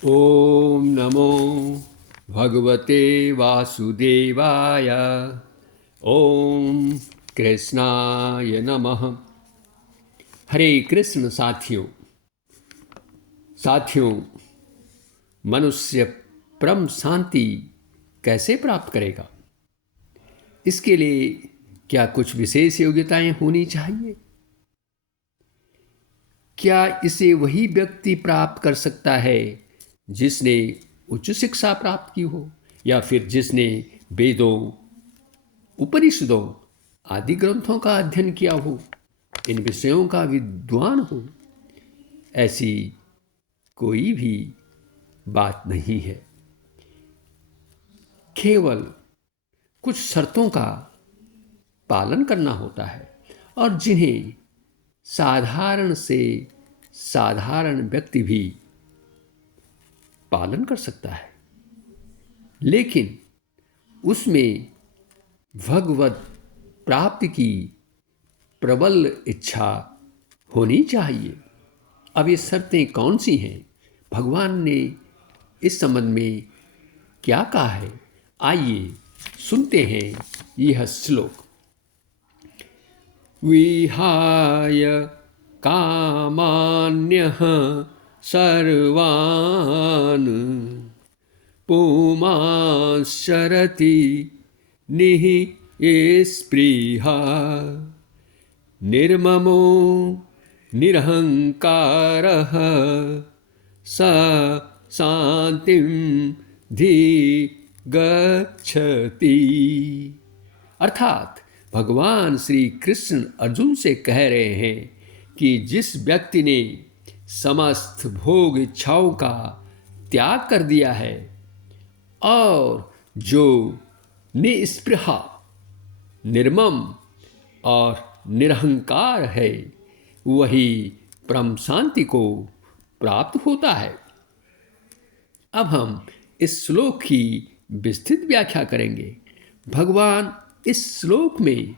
ॐ नमो भगवते वासुदेवाय। ॐ कृष्णाय नमः। हरे कृष्ण। साथियों, मनुष्य परम शांति कैसे प्राप्त करेगा? इसके लिए क्या कुछ विशेष योग्यताएं होनी चाहिए? क्या इसे वही व्यक्ति प्राप्त कर सकता है जिसने उच्च शिक्षा प्राप्त की हो, या फिर जिसने वेदों, उपनिषदों आदि ग्रंथों का अध्ययन किया हो, इन विषयों का विद्वान हो? ऐसी कोई भी बात नहीं है। केवल कुछ शर्तों का पालन करना होता है, और जिन्हें साधारण से साधारण व्यक्ति भी पालन कर सकता है, लेकिन उसमें भगवत प्राप्ति की प्रबल इच्छा होनी चाहिए। अब ये शर्तें कौन सी हैं? भगवान ने इस संबंध में क्या कहा है? आइए सुनते हैं यह श्लोक। विहाय कामान्यः सर्वान् पुमांश्चरति निःस्पृहा निर्ममो निरहंकारः स शांतिं गच्छति। अर्थात भगवान श्री कृष्ण अर्जुन से कह रहे हैं कि जिस व्यक्ति ने समस्त भोग इच्छाओं का त्याग कर दिया है और जो निस्पृहा, निर्मम और निरहंकार है, वही परम शांति को प्राप्त होता है। अब हम इस श्लोक की विस्तृत व्याख्या करेंगे। भगवान इस श्लोक में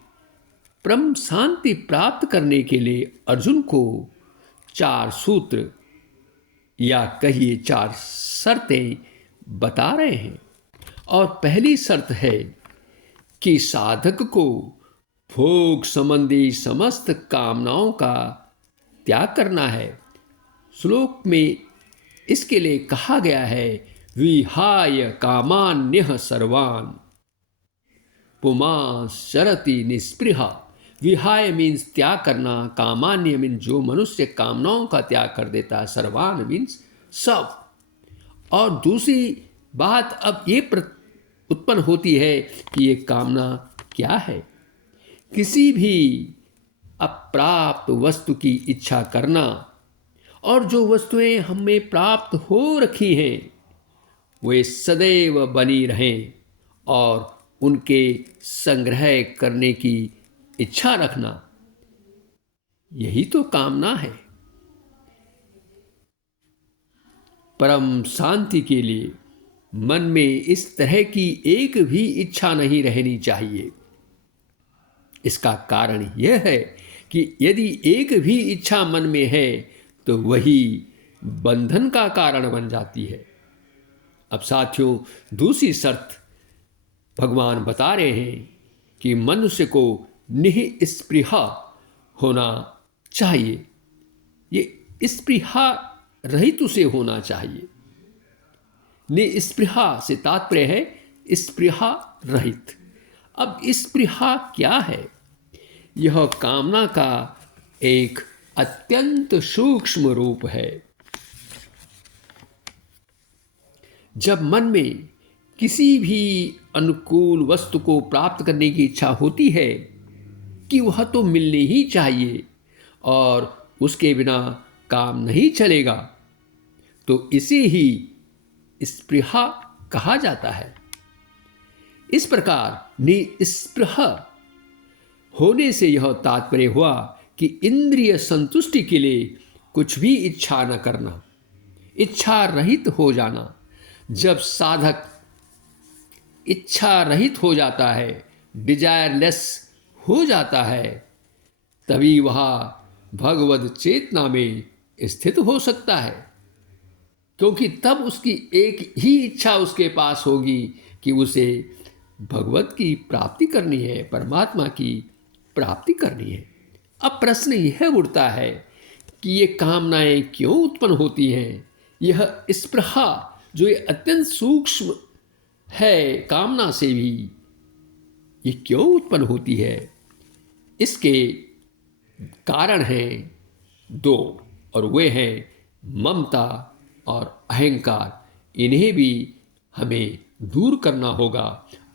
परम शांति प्राप्त करने के लिए अर्जुन को 4 सूत्र या कहिए 4 शर्तें बता रहे हैं। और पहली शर्त है कि साधक को भोग संबंधी समस्त कामनाओं का त्याग करना है। श्लोक में इसके लिए कहा गया है विहाय कामान्यः सर्वान् पुमांश्चरति निःस्पृहा। विहाय मीन्स त्याग करना, कामान्य मीन्स जो मनुष्य कामनाओं का त्याग कर देता है, सर्वान मीन्स सब। और दूसरी बात अब ये उत्पन्न होती है कि ये कामना क्या है? किसी भी अप्राप्त वस्तु की इच्छा करना, और जो वस्तुएं हमें प्राप्त हो रखी हैं वे सदैव बनी रहें और उनके संग्रह करने की इच्छा रखना, यही तो कामना है। परम शांति के लिए मन में इस तरह की एक भी इच्छा नहीं रहनी चाहिए। इसका कारण यह है कि यदि एक भी इच्छा मन में है तो वही बंधन का कारण बन जाती है। अब साथियों, दूसरी शर्त भगवान बता रहे हैं कि मनुष्य को निःस्पृहा होना चाहिए। ये स्पृहा रहित उसे होना चाहिए। निःस्पृहा से तात्पर्य है स्पृहा रहित। अब स्पृहा क्या है? यह कामना का एक अत्यंत सूक्ष्म रूप है। जब मन में किसी भी अनुकूल वस्तु को प्राप्त करने की इच्छा होती है कि वह तो मिलनी ही चाहिए और उसके बिना काम नहीं चलेगा, तो इसे ही स्पृहा कहा जाता है। इस प्रकार निःस्पृह होने से यह तात्पर्य हुआ कि इंद्रिय संतुष्टि के लिए कुछ भी इच्छा न करना, इच्छा रहित हो जाना। जब साधक इच्छा रहित हो जाता है, डिजायरलेस हो जाता है, तभी वह भगवत चेतना में स्थित हो सकता है। क्योंकि तब उसकी एक ही इच्छा उसके पास होगी कि उसे भगवत की प्राप्ति करनी है, परमात्मा की प्राप्ति करनी है। अब प्रश्न यह उठता है कि ये कामनाएं क्यों उत्पन्न होती हैं? यह स्पृहा जो ये अत्यंत सूक्ष्म है, कामना से भी ये क्यों उत्पन्न होती है? इसके कारण हैं दो, और वे हैं ममता और अहंकार। इन्हें भी हमें दूर करना होगा।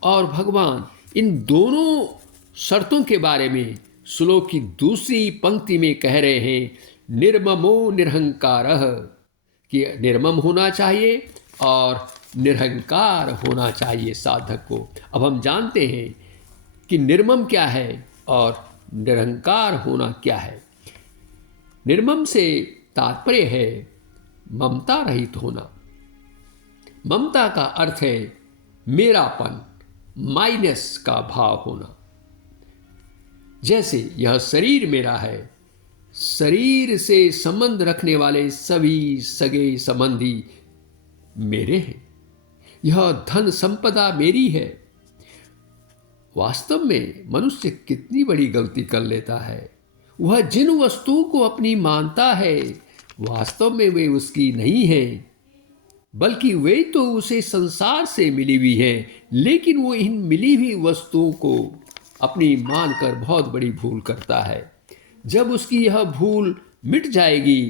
और भगवान इन दोनों शर्तों के बारे में श्लोक की दूसरी पंक्ति में कह रहे हैं, निर्ममो निरहंकारः, कि निर्मम होना चाहिए और निरहंकार होना चाहिए साधक को। अब हम जानते हैं कि निर्मम क्या है और निरहंकार होना क्या है। निर्मम से तात्पर्य है ममता रहित होना। ममता का अर्थ है मेरापन, माइनस का भाव होना। जैसे यह शरीर मेरा है, शरीर से संबंध रखने वाले सभी सगे संबंधी मेरे हैं, यह धन संपदा मेरी है। वास्तव में मनुष्य कितनी बड़ी गलती कर लेता है। वह जिन वस्तुओं को अपनी मानता है वास्तव में वे उसकी नहीं है, बल्कि वे तो उसे संसार से मिली हुई है। लेकिन वो इन मिली हुई वस्तुओं को अपनी मानकर बहुत बड़ी भूल करता है। जब उसकी यह भूल मिट जाएगी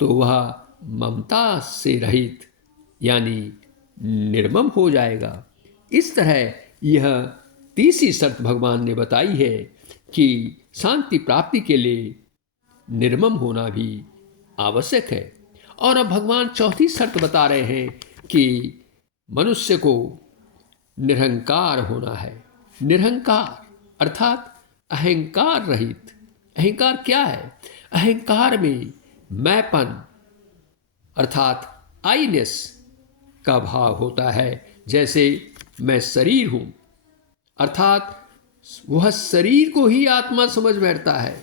तो वह ममता से रहित यानी निर्मम हो जाएगा। इस तरह यह तीसरी शर्त भगवान ने बताई है कि शांति प्राप्ति के लिए निर्मम होना भी आवश्यक है। और अब भगवान चौथी शर्त बता रहे हैं कि मनुष्य को निरहंकार होना है। निरहंकार अर्थात अहंकार रहित। अहंकार क्या है? अहंकार में मैंपन अर्थात आईनेस का भाव होता है। जैसे मैं शरीर हूं, अर्थात वह शरीर को ही आत्मा समझ बैठता है।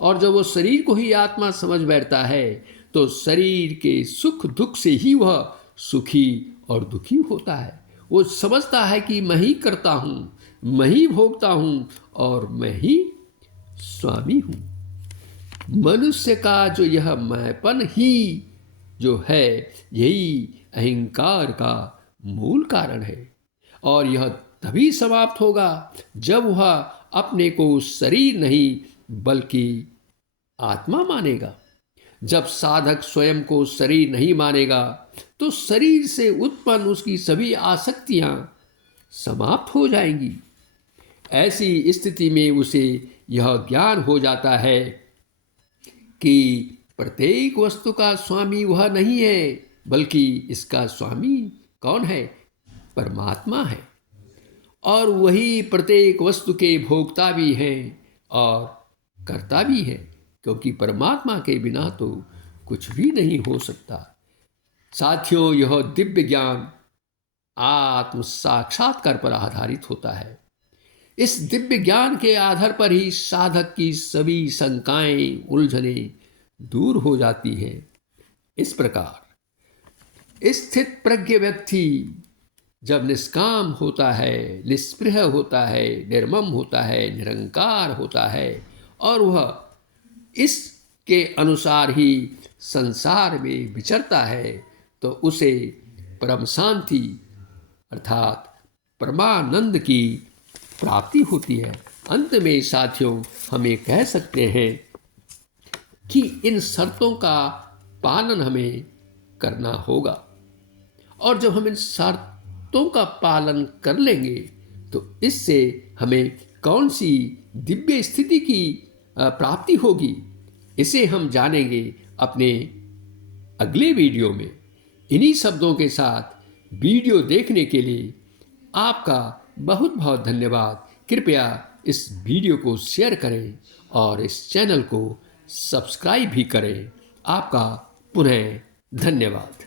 और जब वो शरीर को ही आत्मा समझ बैठता है तो शरीर के सुख दुख से ही वह सुखी और दुखी होता है। वो समझता है कि मैं ही करता हूँ, मैं ही भोगता हूँ और मैं ही स्वामी हूँ। मनुष्य का जो यह मैंपन ही जो है, यही अहंकार का मूल कारण है। और यह तभी समाप्त होगा जब वह अपने को शरीर नहीं बल्कि आत्मा मानेगा। जब साधक स्वयं को शरीर नहीं मानेगा तो शरीर से उत्पन्न उसकी सभी आसक्तियां समाप्त हो जाएंगी। ऐसी स्थिति में उसे यह ज्ञान हो जाता है कि प्रत्येक वस्तु का स्वामी वह नहीं है, बल्कि इसका स्वामी कौन है? परमात्मा है। और वही प्रत्येक वस्तु के भोक्ता भी हैं और कर्ता भी है, क्योंकि परमात्मा के बिना तो कुछ भी नहीं हो सकता। साथियों, यह दिव्य ज्ञान आत्म साक्षात्कार पर आधारित होता है। इस दिव्य ज्ञान के आधार पर ही साधक की सभी शंकाएं, उलझनें दूर हो जाती हैं। इस प्रकार स्थित प्रज्ञ व्यक्ति जब निष्काम होता है, निस्पृह होता है, निर्मम होता है, निरंकार होता है और वह इसके अनुसार ही संसार में विचरता है, तो उसे परम शांति अर्थात परमानंद की प्राप्ति होती है। अंत में साथियों, हमें कह सकते हैं कि इन शर्तों का पालन हमें करना होगा। और जब हम इन शर्तों का पालन कर लेंगे तो इससे हमें कौन सी दिव्य स्थिति की प्राप्ति होगी, इसे हम जानेंगे अपने अगले वीडियो में। इन्हीं शब्दों के साथ वीडियो देखने के लिए आपका बहुत बहुत धन्यवाद। कृपया इस वीडियो को शेयर करें और इस चैनल को सब्सक्राइब भी करें। आपका पुनः धन्यवाद।